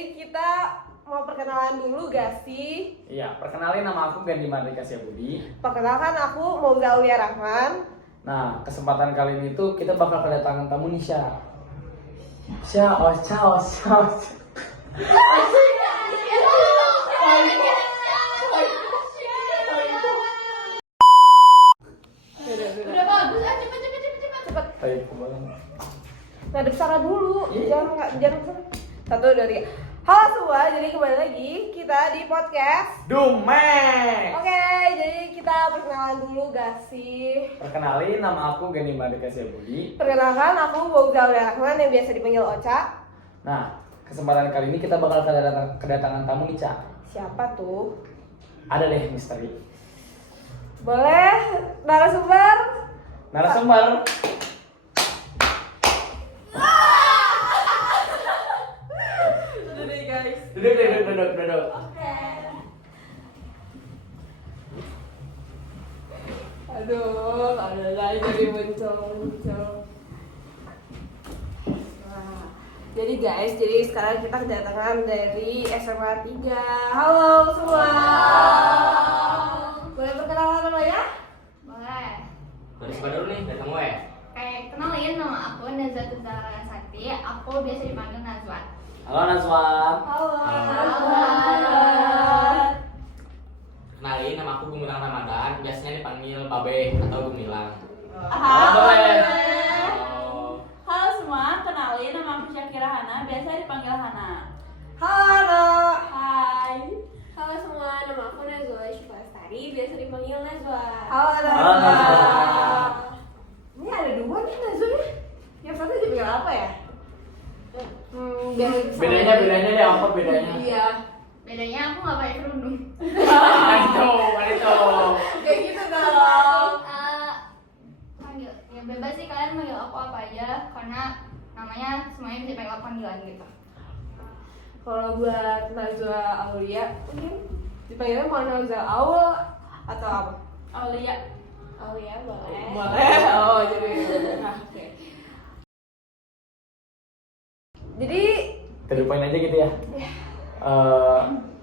jadi kita mau perkenalan dulu gak sih? Iya, perkenalin nama aku Gandhi Mardika Syabudi. Perkenalkan aku Mauza Aulia Rahman. Nah, kesempatan kali ini tuh kita bakal kedatangan tamu nih, Sya. Udah bagus, cepet. Ayo, kembali. Ngadep Sarah dulu, Iya. jangan kesana. 1, 2, 3. Halo semua, jadi kembali lagi kita di podcast. Dumek. Oke, jadi kita perkenalan dulu gak sih? Perkenalin nama aku Gandhi Mardika Syabudi. Perkenalkan aku Mauza Aulia Rahman yang biasa dipanggil Ocha. Nah, kesempatan kali ini kita bakal kedatangan tamu nih, Ca. Siapa tuh? Ada deh misteri. Boleh narasumber? Narasumber. Duduk guys. Duduk. Oke. Aduh, ada lagi jadi muncul. Nah, jadi guys, sekarang kita kedatangan dari SMA 3. Halo semua. Boleh perkenalan namanya? Boleh. Dari siapa dulu nih? Dari kamu ya? Kenalin, nama aku Nazwa Zahra Sakti. Aku biasa dipanggil Nazwa. Halo Nazwa. Halo. Kenalin, nama aku Gumilang Ramadan. Biasanya dipanggil Babe atau Gumilang. Halo, Babe. Halo semua, kenalin nama aku Syakira Hana, biasa dipanggil Hana. Halo. Hai. Halo semua, nama aku Nazwa Syifa Lestari, biasa dipanggil Nazwa. Halo Halo, Nazwa. Ini ada 2 nih Nazwa. Yang satu dipanggil apa ya? Bedanya deh, apa bedanya? Iya. Bedanya aku nggak pakai kerudung. Mana itu? Kayak gitu dong. Panggil, ya bebas sih kalian manggil aku apa aja, karena namanya semuanya bisa dipanggil panggilan gitu. Kalau buat Nazwa Aulia, mungkin dipanggilnya mau Nazwa Aul atau apa? Aulia. Aulia boleh. Boleh. Oh, jadi. Nah, oke. Jadi Terlupain aja gitu ya.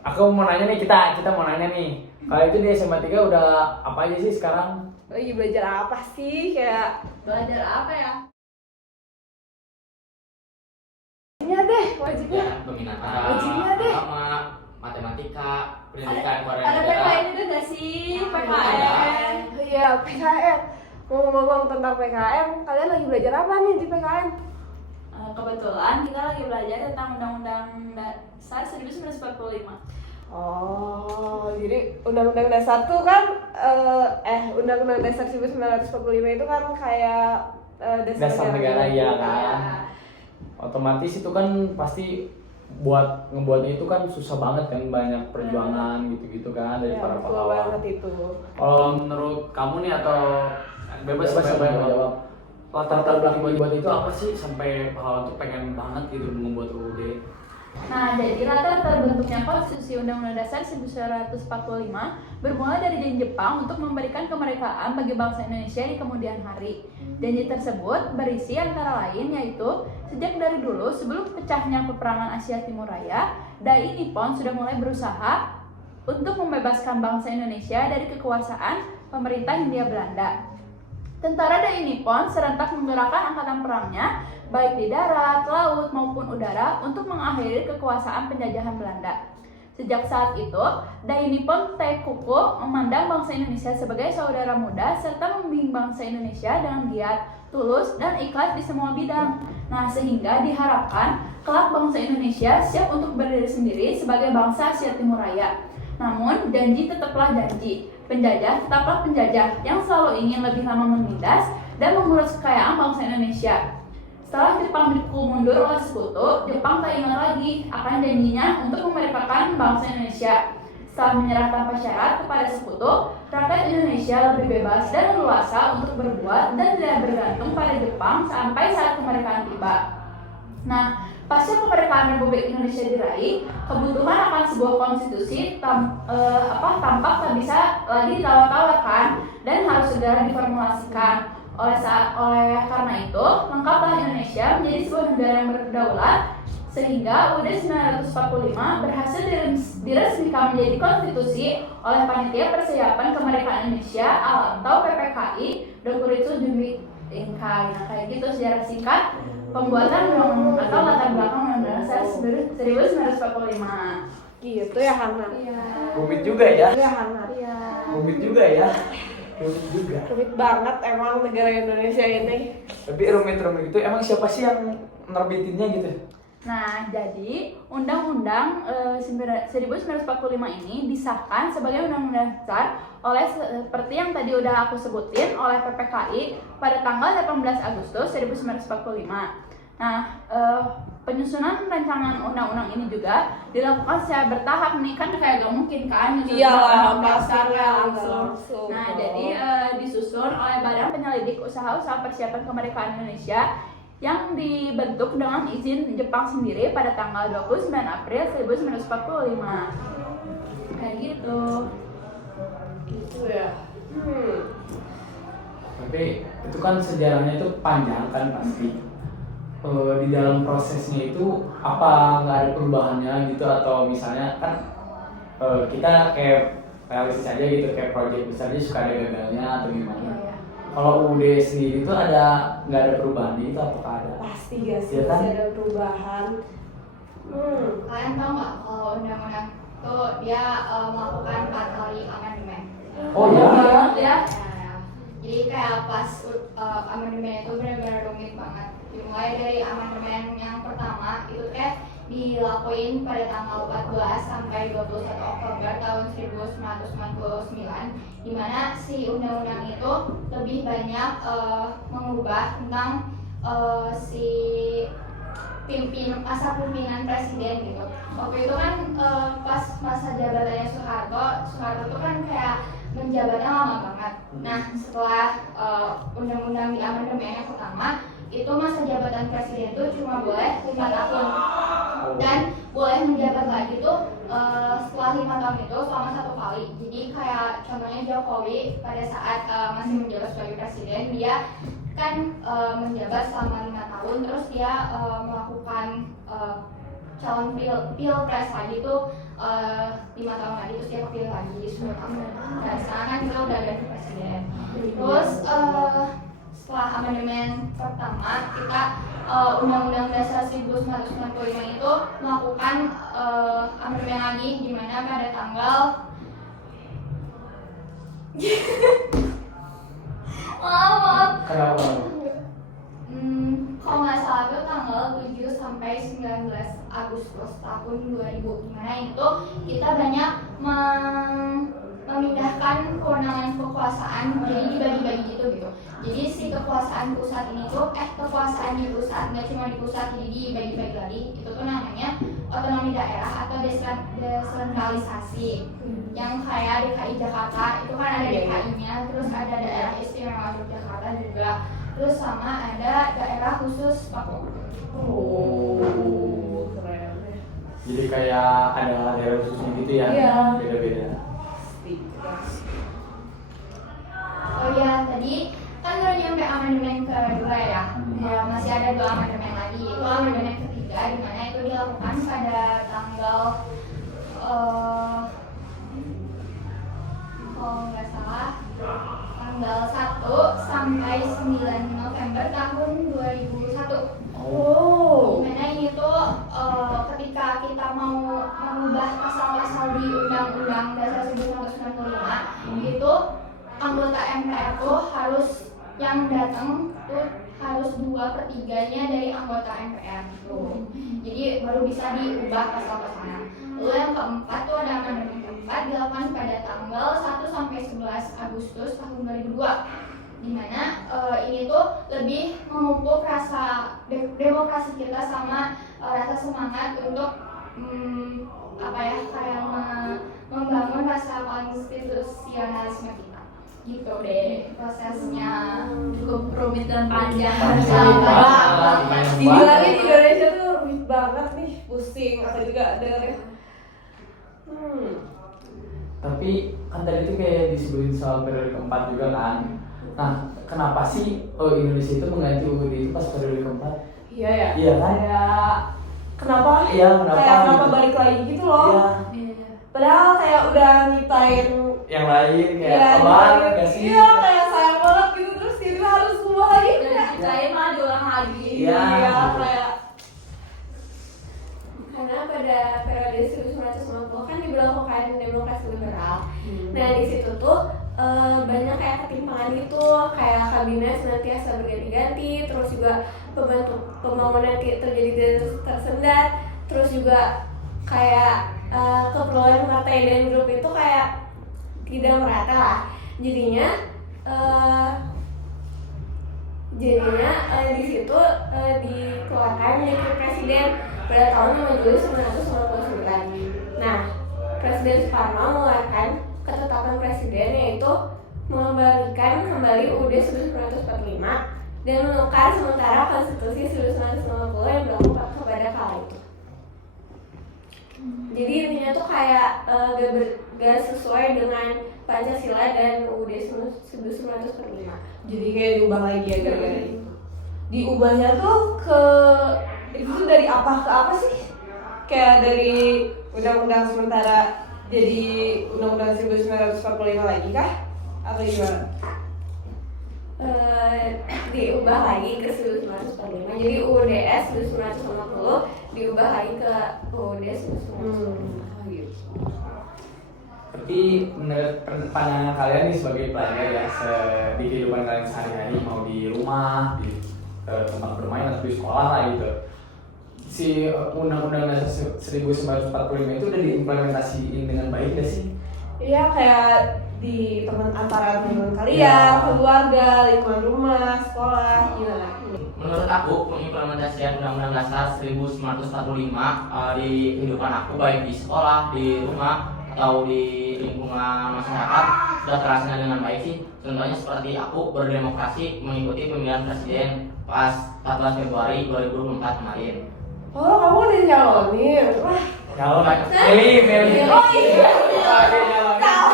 Aku mau nanya nih, kita mau nanya nih. Kalian itu di SMA 3 udah apa aja sih sekarang? lagi belajar apa sih? Kayak Belajar apa ya? wajibnya deh, wajibnya. Ya, peminatan, Wajibnya deh. agama, matematika, pendidikan, Korea Ada negara. PKN juga gak sih? PKN. Iya, PKN. Ngomong-ngomong tentang PKN, kalian lagi belajar apa nih di PKN? Kebetulan kita lagi belajar tentang Undang-Undang Dasar 1945. Oh, jadi Undang-Undang Dasar tuh kan Undang-Undang Dasar 1945 itu kan kayak Dasar negara, iya kan? Iya. Otomatis itu kan pasti ngebuatnya itu kan susah banget kan, banyak perjuangan gitu-gitu kan dari Ya, para betul pahlawan. banget itu. Kalau menurut kamu nih atau bebas jawab. Latar belakang buat itu apa sih sampai pahlawan tuh pengen banget gitu membuat UUD? Nah, jadi latar terbentuknya Konstitusi Undang-Undang Dasar 1945 bermula dari janji Jepang untuk memberikan kemerdekaan bagi bangsa Indonesia di kemudian hari. Janji tersebut berisi antara lain yaitu sejak dari dulu sebelum pecahnya peperangan Asia Timur Raya, Dai Nippon sudah mulai berusaha untuk membebaskan bangsa Indonesia dari kekuasaan pemerintah Hindia Belanda. Tentara Dai Nippon serentak menggerakkan angkatan perangnya baik di darat, laut maupun udara untuk mengakhiri kekuasaan penjajahan Belanda. Sejak saat itu, Dai Nippon Teikuku memandang bangsa Indonesia sebagai saudara muda serta membimbing bangsa Indonesia dengan giat, tulus, dan ikhlas di semua bidang. Nah, sehingga diharapkan kelak bangsa Indonesia siap untuk berdiri sendiri sebagai bangsa Asia Timur Raya. Namun, janji tetaplah janji. Penjajah tetaplah penjajah yang selalu ingin lebih lama menindas dan mengurus kekayaan bangsa Indonesia. Setelah Jepang dipukul mundur oleh sekutu, Jepang tak ingat lagi akan janjinya untuk memerdekakan bangsa Indonesia. Setelah menyerah tanpa syarat kepada sekutu, rakyat Indonesia lebih bebas dan leluasa untuk berbuat dan tidak bergantung pada Jepang sampai saat kemerdekaan tiba. Nah, pasca kemerdekaan Republik Indonesia diraih, kebutuhan akan sebuah konstitusi tampak tak bisa lagi ditawar-tawarkan dan harus segera diformulasikan. Oleh karena itu, lengkaplah Indonesia menjadi sebuah negara yang berdaulat sehingga UUD 1945 berhasil diresmikan menjadi konstitusi oleh Panitia Persiapan Kemerdekaan Indonesia atau PPKI Dr. Itu Jumri Inka. Nah, kayak gitu sejarah singkat pembuatan undang-undang atau latar belakang Undang-Undang Dasar 1945. Gitu ya Hana. Iya. Rumit juga ya. Iya Hana. Iya. Rumit juga ya. Rumit juga. Rumit banget emang negara Indonesia ini. Tapi rumit-rumit itu emang siapa sih yang nerbitinnya gitu? Nah, jadi Undang-Undang 1945 ini disahkan sebagai Undang-Undang Dasar oleh seperti yang tadi udah aku sebutin oleh PPKI pada tanggal 18 Agustus 1945. Nah, penyusunan rancangan undang-undang ini juga dilakukan secara bertahap nih, kan kayak gak mungkin kan nyusun Iya, undang-undang pasti dasar langsung. Nah, jadi disusun oleh Badan Penyelidik Usaha-Usaha Persiapan Kemerdekaan Indonesia yang dibentuk dengan izin Jepang sendiri pada tanggal 29 April 1945. Kayak gitu. Gitu ya. Tapi itu kan sejarahnya itu panjang kan pasti. Di dalam prosesnya itu apa nggak ada perubahannya gitu, atau misalnya kan kita kayak realistis aja gitu, kayak proyek besarnya suka ada gagalnya atau gimana? Iya. Kalau UUD sendiri itu nggak ada perubahannya itu, apakah ada? Pasti gak sih, Iya kan? pasti ada perubahan. Kalian tahu nggak kalau undang-undang itu dia melakukan 4 kali amandemen? Oh ya? Ya. Nah, jadi kayak pas amandemen itu benar-benar rumit banget. Dimulai dari amandemen yang pertama itu dilakuin pada tanggal 14 sampai 21 Oktober tahun 1999, di mana si undang-undang itu lebih banyak mengubah tentang si masa pimpinan presiden gitu. Waktu itu kan pas masa jabatannya Soeharto itu kan kayak menjabatnya lama banget. Nah, setelah undang-undang di amandemen yang pertama, itu masa jabatan presiden itu cuma boleh 5 tahun dan boleh menjabat lagi tuh setelah 5 tahun itu selama 1 kali. Jadi kayak contohnya Jokowi pada saat masih menjabat sebagai presiden, dia kan menjabat selama 5 tahun, terus dia melakukan calon pilpres lagi tuh 5 tahun lagi, terus dia kepilih lagi 10 tahun. Dan sekarang kan kita udah ganti presiden. Terus setelah amandemen pertama, kita Undang-Undang Dasar 1945 itu melakukan amandemen lagi, di mana pada tanggal maaf Kenapa? kalau nggak salah itu tanggal 7 sampai 19 Agustus tahun 2000, dimana itu kita banyak memindahkan kewenangan kekuasaan, jadi dibagi-bagi gitu. Jadi si kekuasaan pusat ini tuh kekuasaan di pusat nggak cuma di pusat, jadi dibagi-bagi lagi. Itu tuh namanya otonomi daerah atau desentralisasi. Yang kayak DKI Jakarta itu kan ada DKI-nya, terus ada daerah istimewa Yogyakarta juga, terus sama ada daerah khusus Papua. Oh, keren. Jadi kayak ada daerah khususnya gitu ya? Iya. Beda-beda. Oh iya, tadi kan udah nyampe amandemen kedua ya. Ya, masih ada 2 amandemen lagi. Itu amandemen ketiga, di mana itu dilakukan pada tanggal kalau nggak salah tanggal 1 sampai 9 November tahun 2001. Oh. Dimana ini tuh ketika kita mau mengubah pasal-pasal di Undang-Undang Dasar 1945 itu anggota MPR tuh harus yang datang tuh harus 2/3-nya dari anggota MPR tuh. Jadi baru bisa diubah pasal-pasalnya. Lalu yang keempat tuh ada amandemen keempat dilakukan pada tanggal 1 sampai 11 Agustus tahun 2002. Dimana ini tuh lebih memupuk rasa demokrasi kita sama rasa semangat untuk kayak membangun rasa konstitusionalisme kita. Gitu deh prosesnya. Cukup rumit dan panjang. Dibilangin Indonesia tuh rumit banget nih, pusing. Aku juga dengerin. Tapi kan tadi itu kayak disebutin soal periode keempat juga kan. Nah, kenapa sih Indonesia itu mengganti UUD itu pas periode keempat? Iya ya. Iya kan? Kayak kenapa Iya, kenapa kayak kenapa gitu. balik lagi gitu loh. Iya. Iya. Padahal kayak udah nyiptain Yang lain kayak ya, apaan nyiptain- gak sih? iya kayak sayang banget gitu terus tiba harus ubah lagi Udah diceritain malah diulang lagi. Iya. kayak Karena pada periode 1990 kan dibilang UKM demokrasi liberal. Nah di situ tuh banyak kayak ketimpangan gitu, kayak kabinet senantiasa berganti-ganti, terus juga pembangunan terjadi tersendat, terus juga kayak keperluan partai dan grup itu kayak tidak merata lah. Jadinya di situ dikeluarkan dekret presiden pada tahun 5 Juli 1999. Nah, Presiden Soekarno mengeluarkan ketetapan presiden yaitu mengembalikan kembali UUD 1945 dan menukar sementara Konstitusi 1950 yang berlaku kepada kala itu. Jadi intinya tuh kayak gak sesuai dengan Pancasila dan UUD 1945. jadi kayak diubah lagi ya gara-gara itu. Diubahnya tuh ke itu tuh dari apa ke apa sih? Kayak dari undang-undang sementara jadi undang-undang 1945 lagi kah? Atau gimana? Diubah lagi ke 1945. Jadi UUDS 1950 diubah lagi ke UUD 1945. Gitu. Tapi menurut pandangan kalian nih sebagai pelajar ya di kehidupan kalian sehari-hari, mau di rumah, di tempat bermain atau di sekolah lah gitu, si Undang-Undang Dasar 1945 itu udah diimplementasiin dengan baik gak sih? Iya kayak di antara teman kalian, Ya. keluarga, lingkungan rumah, sekolah, gimana? Menurut aku, pengimplementasian Undang-Undang Dasar 1945 di kehidupan aku baik di sekolah, di rumah, atau di lingkungan masyarakat sudah terlaksana dengan baik sih. Contohnya seperti aku berdemokrasi mengikuti pemilihan presiden pas 14 Februari 2024 kemarin. Oh kamu udah nyalonin? Wah. Kalau milih. Oh iya. Tahu.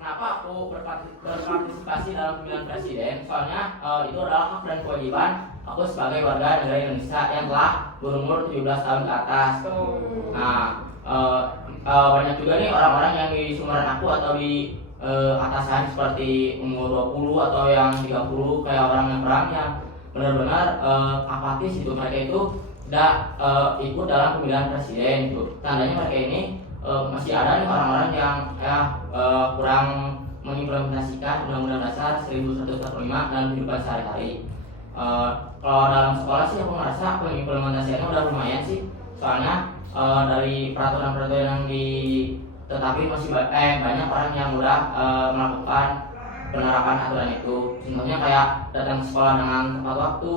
Kenapa aku berpartisipasi dalam pemilihan presiden? Soalnya itu adalah hak dan kewajiban aku sebagai warga negara Indonesia yang telah berumur 17 tahun ke atas. Nah, banyak juga nih orang-orang yang di sumuran aku atau di atasan seperti umur 20 atau yang 30 kayak orang yang benar-benar apatis itu. Mereka itu tidak ikut dalam pemilihan presiden itu. Tandanya mereka ini masih ada nih orang-orang yang kurang mengimplementasikan Undang-Undang Dasar 1945 dalam kehidupan sehari-hari. Kalau dalam sekolah sih aku merasa pengimplementasiannya udah lumayan sih. Soalnya dari peraturan-peraturan yang ditetapkan masih banyak orang yang udah melakukan penerapan aturan itu. Contohnya kayak datang ke sekolah dengan tepat waktu.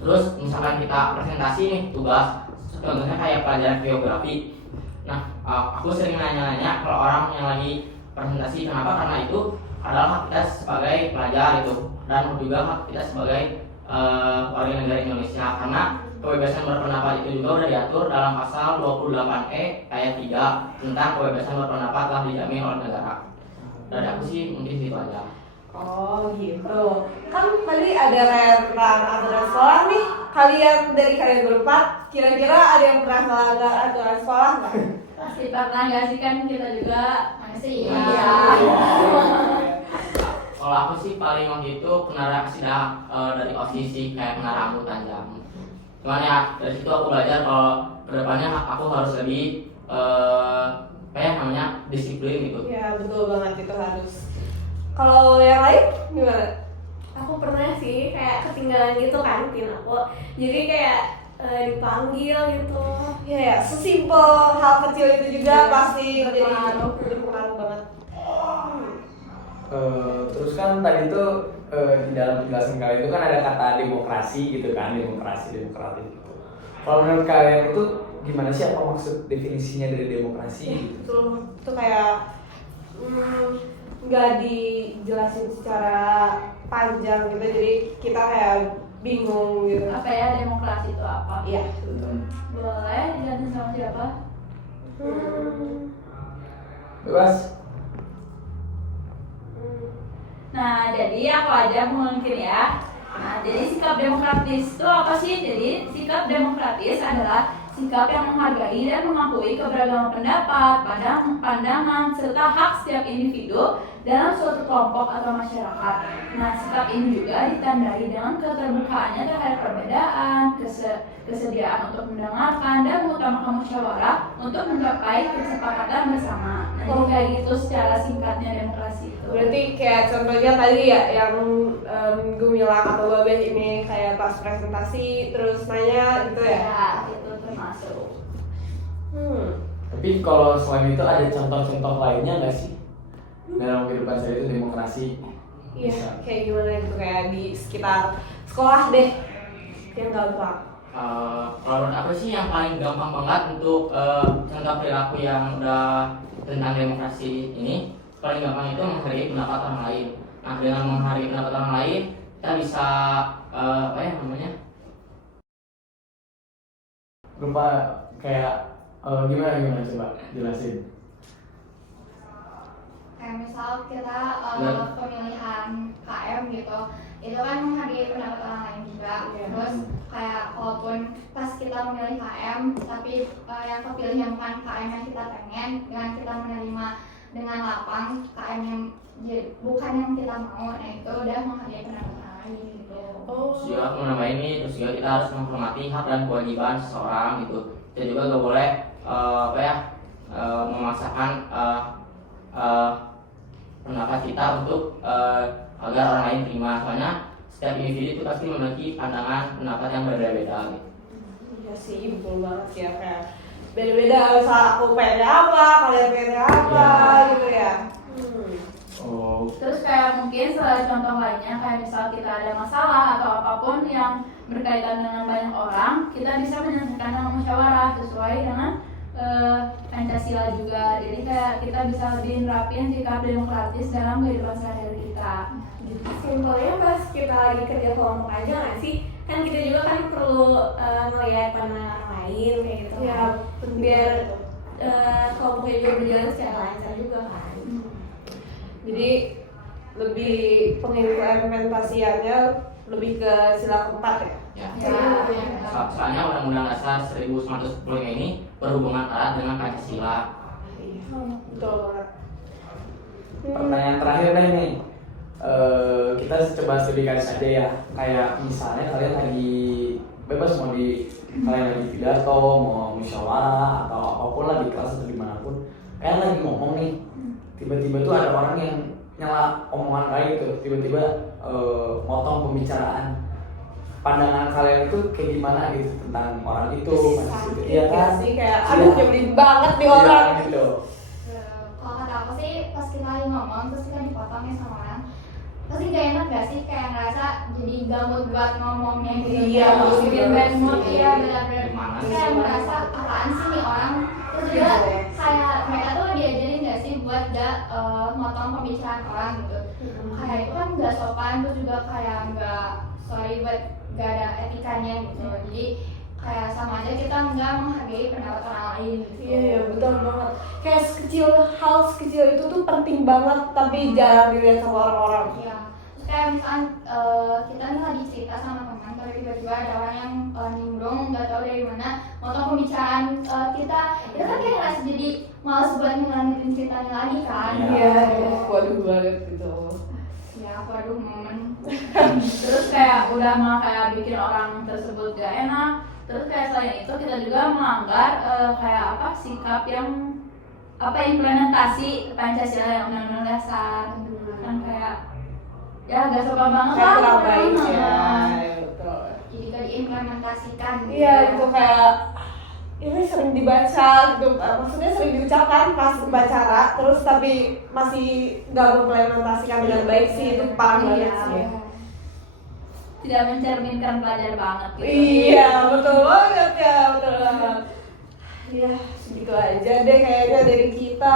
Terus misalkan kita presentasi nih tugas, contohnya kayak pelajaran geografi. Nah, aku sering nanya-nanya kalau orang yang lagi presentasi, kenapa? Karena itu adalah hak kita sebagai pelajar itu, dan juga hak kita sebagai warga negara Indonesia. Karena kebebasan berpendapat itu juga sudah diatur dalam pasal 28E ayat 3 tentang kebebasan berpendapat telah dijamin oleh negara. Dari aku sih mungkin gitu aja. Oh gitu. Kan tadi ada kayak tentang aturan sekolah nih. Kalian berempat, kira-kira ada yang pernah melanggar aturan sekolah nggak? Pasti pernah nggak sih, kan kita juga masih Iya. Kalau aku sih paling waktu itu kena sidak dari OSIS sih, kayak kena rambut panjang. Cuman ya dari situ aku belajar kalau kedepannya aku harus lebih disiplin gitu. Ya betul banget, itu harus. Kalau yang lain gimana? Aku pernah sih kayak ketinggalan gitu kan pin aku, jadi kayak dipanggil gitu. Ya sesimpel hal kecil itu juga pasti jadi berpengaruh banget. Terus kan tadi tuh di dalam penjelasan kalian itu kan ada kata demokrasi gitu kan, demokratik gitu. Kalau menurut kalian itu gimana sih, apa maksud definisinya dari demokrasi? Betul, itu kayak nggak dijelasin secara panjang gitu, jadi kita kayak bingung gitu. apa ya demokrasi itu apa? Iya betul. Boleh dijelasin sama siapa? Bebas. Nah, jadi aku aja mungkin ya. Nah, jadi sikap demokratis itu apa sih? Jadi sikap demokratis adalah sikap yang menghargai dan mengakui keberagaman pendapat, pandangan, serta hak setiap individu dalam suatu kelompok atau masyarakat. Nah, sikap ini juga ditandai dengan keterbukaannya terhadap perbedaan, kesediaan untuk mendengarkan dan mengutamakan musyawarah untuk mencapai kesepakatan bersama. Nah, jadi kayak gitu secara singkatnya demokrasi itu. Berarti kayak contohnya tadi ya yang Gumilang atau Babeh ini kayak pas presentasi terus nanya gitu ya. Ya, itu termasuk. Tapi kalau selain itu ada contoh-contoh lainnya nggak sih dalam kehidupan saya itu demokrasi? Iya, Bisa. kayak gimana gitu kayak di sekitar sekolah deh yang gampang. Kalau menurut aku sih yang paling gampang banget untuk contoh perilaku yang udah tentang demokrasi ini, paling gampang itu menghargai pendapat orang lain. Nah, dengan menghargai pendapat orang lain, kita bisa apa ya namanya? Lupa kayak gimana coba jelasin. Kayak misal kita Ya. pemilihan KM gitu, itu kan menghargai pendapat orang lain juga. Iya. Terus kayak walaupun pas kita memilih KM, tapi yang kepilih yang bukan KM yang kita pengen, dengan kita menerima dengan lapang KM yang bukan yang kita mau, nah itu udah menghargai pendapat orang lain gitu. Terus juga aku menambah ini, terus juga kita harus menghormati hak dan kewajiban seseorang gitu. Kita juga gak boleh memaksakan pendapat kita untuk agar orang lain terima. Soalnya setiap individu itu pasti memiliki pandangan pendapat yang berbeda-beda gitu. Iya sih, betul banget ya kayak beda-beda. Misal aku pengen apa, kalian pengen apa gitu ya. Oh, Terus kayak mungkin salah contoh lainnya kayak misal kita ada masalah atau apapun yang berkaitan dengan banyak orang, kita bisa menyelesaikan dengan musyawarah sesuai dengan Pancasila juga. Jadi kayak kita bisa lebih nerapin sikap demokratis dalam kehidupan sehari-hari kita. Gitu. Simpelnya pas kita lagi kerja kelompok aja nggak sih? Kan kita juga kan perlu ngelihat pandangan orang lain kayak gitu. Ya, kan. Biar kelompoknya juga berjalan secara lancar juga kan. Jadi lebih pengimplementasiannya lebih ke sila keempat ya. Soalnya Undang-Undang Dasar 1945 ini berhubungan erat dengan Pancasila. Betul banget. pertanyaan terakhir deh nih. Kita coba studikan saja ya. Kayak misalnya kalian lagi bebas mau kalian lagi pidato, mau musyawarah atau apapun lah di kelas atau dimanapun. Kalian lagi ngomong nih, tiba-tiba tuh ada orang yang nyela omongan kalian gitu, tiba-tiba motong pembicaraan. Pandangan kalian itu kayak gimana gitu tentang orang itu, masih gitu, iya kan? Sih kayak aduh nyebelin banget nih orang. Iya, gitu. Kalau kata aku sih pas kita lagi ngomong terus kita dipotong nih sama orang, pasti gak enak gak sih, kayak ngerasa jadi gabut buat ngomongnya gitu. Iya, Terus bikin bener. bad mood, iya benar-benar. Gimana sih? Kayak merasa apaan sih nih orang. Terus juga kayak mereka tuh diajarin gak sih buat gak motong pembicaraan orang gitu. Kayak itu kan gak sopan, terus juga kayak gak sorry buat gak ada etikanya gitu. Jadi kayak sama aja kita nggak menghargai pendapat orang lain gitu. Iya, betul banget. Kayak hal sekecil itu tuh penting banget tapi jarang dilihat sama orang-orang. Iya. Terus kayak misalkan kita nih lagi cerita sama teman, tapi tiba-tiba ada orang yang nimbrung nggak tahu dari mana motong pembicaraan kita, itu kan kayak ngerasa jadi malas buat ngelanjutin ceritanya lagi kan. Iya. Waduh banget gitu. Ya, waduh momen. Terus kayak udah mah kayak bikin orang tersebut gak enak. Terus kayak selain itu kita juga melanggar kayak apa sikap yang implementasi Pancasila yang Undang-Undang Dasar kan kayak ya gak sopan banget Kayak lah kurang pokoknya. baik ya. Nah, Betul. Jadi gak diimplementasikan. Iya, itu kayak ini sering dibaca gitu, maksudnya sering diucapkan pas upacara, terus tapi masih nggak mengimplementasikan dengan baik sih, itu parah banget sih. Iya. tidak mencerminkan pelajar banget gitu. Iya, betul banget ya, betul banget. Ya, segitu aja deh kayaknya dari kita.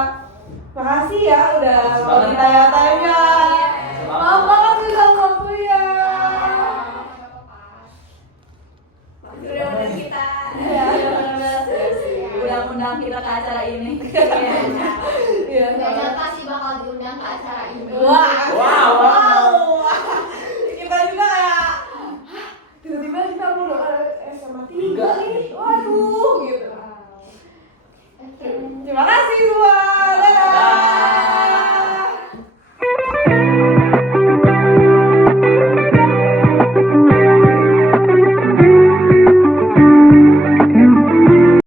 Makasih ya udah mau ditanya-tanya. Maaf banget nih sama waktunya. Udah kita. Ya, benar-benar. Mudah-mudahan ngundang kita ke acara ini. Iya. Gak nyangka sih bakal diundang ke acara ini. Wah. Wow.